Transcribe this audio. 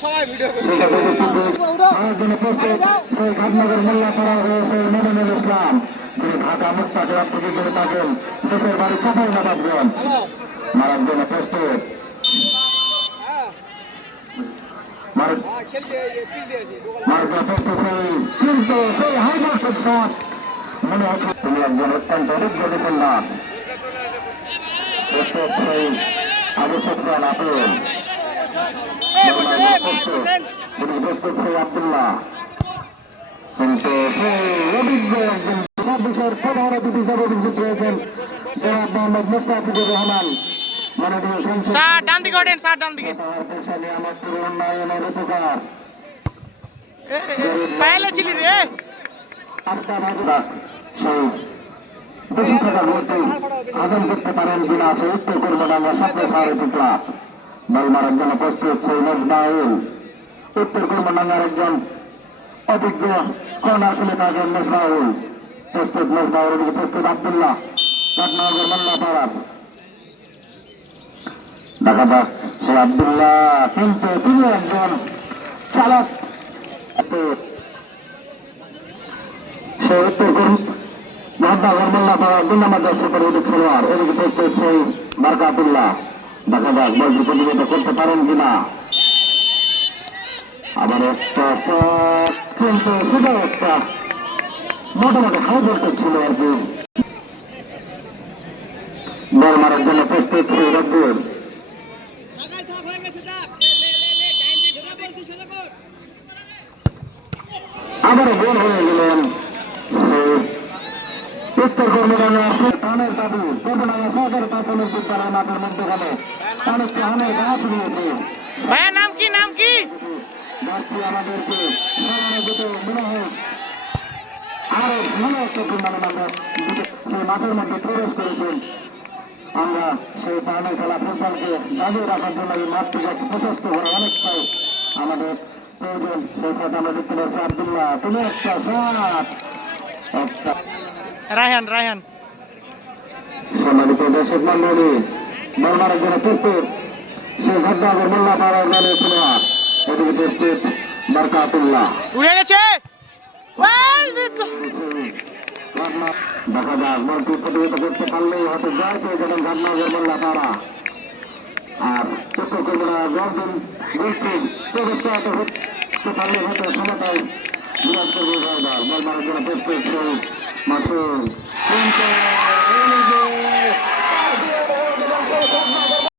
সবাই ভিডিও করছে। ঘাটনগর মোল্লা করা হয়েছে মনিরুল ইসলাম, যিনি ঢাকা মুক্তা জেলা থেকে করে থাকেন। দেশের বাড়ি চাপাই নবাবগঞ্জ। মারার জন্য প্রস্তুত। মনে হচ্ছে তিনি একজন অত্যন্ত অভিজ্ঞ কন্যা। প্রস্তুত সেই আবশ্যক আপেল, প্রস্তুত সেই আব্দুল্লাহ, কিন্তু সেই অভিজ্ঞ একজন ছাব্বিশের প্রধান অতিথি হিসাবে উপস্থিত রয়েছেন জনাব মোহাম্মদ মুস্তাফিজুর রহমান। ডান দিকে ওঠেন, স্যার ডান দিকে উন্নয়নের উপকার পায়েলে ছিলি রে। সেই বেশি টাকা ভর্তি আদান করতে পারেন কিনা সে উত্তর কর্মডাঙ্গা স্বপ্ন সাহারে টুকরা বল মারার জন্য প্রস্তুত সেই নজমাউল। উত্তর কর্মডাঙ্গার একজন অভিজ্ঞ কর্নার খেলে থাকেন নজমাউল। প্রস্তুত নজমাউল, এদিকে প্রস্তুত আব্দুল্লাহ, ঘাটনগর মোল্লা পাড়ার। দেখা যাক সে আব্দুল্লাহ, কিন্তু তিনি একজন চালক। সে উত্তর ঘাটনগর মোল্লা পাড়ার 2 নম্বর দর্শকের এদিক খেলোয়াড়। এদিকে প্রস্তুত সেই বারকাতুল্লাহ। দেখা যাক বলটি প্রতিযোগিতা করতে পারেন কিনা। আবার একটা শট, কিন্তু সেটাও একটা মোটামুটি হাই ভোল্টেজ ছিল আর কি। বল মারার জন্য প্রস্তুত সেই রব্বুর। আবারও গোল হয়ে গেলেন উত্তর কর্মডাঙ্গা টানের দাবি কর্মডাঙ্গা সরকারি প্রাথমিক বিদ্যালয় মাঠের মধ্যখানে টানের ধানের গাছ রয়েছে। ভাইয়া নাম কি, নাম কি? গাছটি আমাদেরকে সামনে যেতে মনে হয় আরো ভালো একটা টুর্নামেন্ট আমরা সেই মাঠের মধ্যে প্রবেশ করেছেন। আমরা সেই টানের খেলা ফুটবলকে জাগিয়ে রাখার জন্য এই মাঠটিকে প্রশস্ত করা অনেকটাই আমাদের প্রয়োজন। সেই সাথে আমরা দেখতে পাচ্ছি আব্দুল্লাহ, তুমি একটা শট, একটা রায়হান রায়হান সম্মানিত দর্শক মন্ডলী, বল মারার জন্য প্রস্তুত সেই ঘাটনগর মোল্লা পাড়ার দলের খেলোয়াড়। এদিকে প্রস্তুত বারকাতুল্লাহ। উড়ে গেছে। দেখা যাক বলটি প্রতিহত করতে পারলেই হয়তো জয় পেয়ে যাবেন ঘাটনগর মোল্লা পাড়া। আর উত্তর কর্মীরা গর্জন বলছি প্রবেশ করতে পারলে হয়তো সমতায় বিরাজ করবে। বল মারার জন্য প্রস্তুত সেই মাসুম, কিন্তু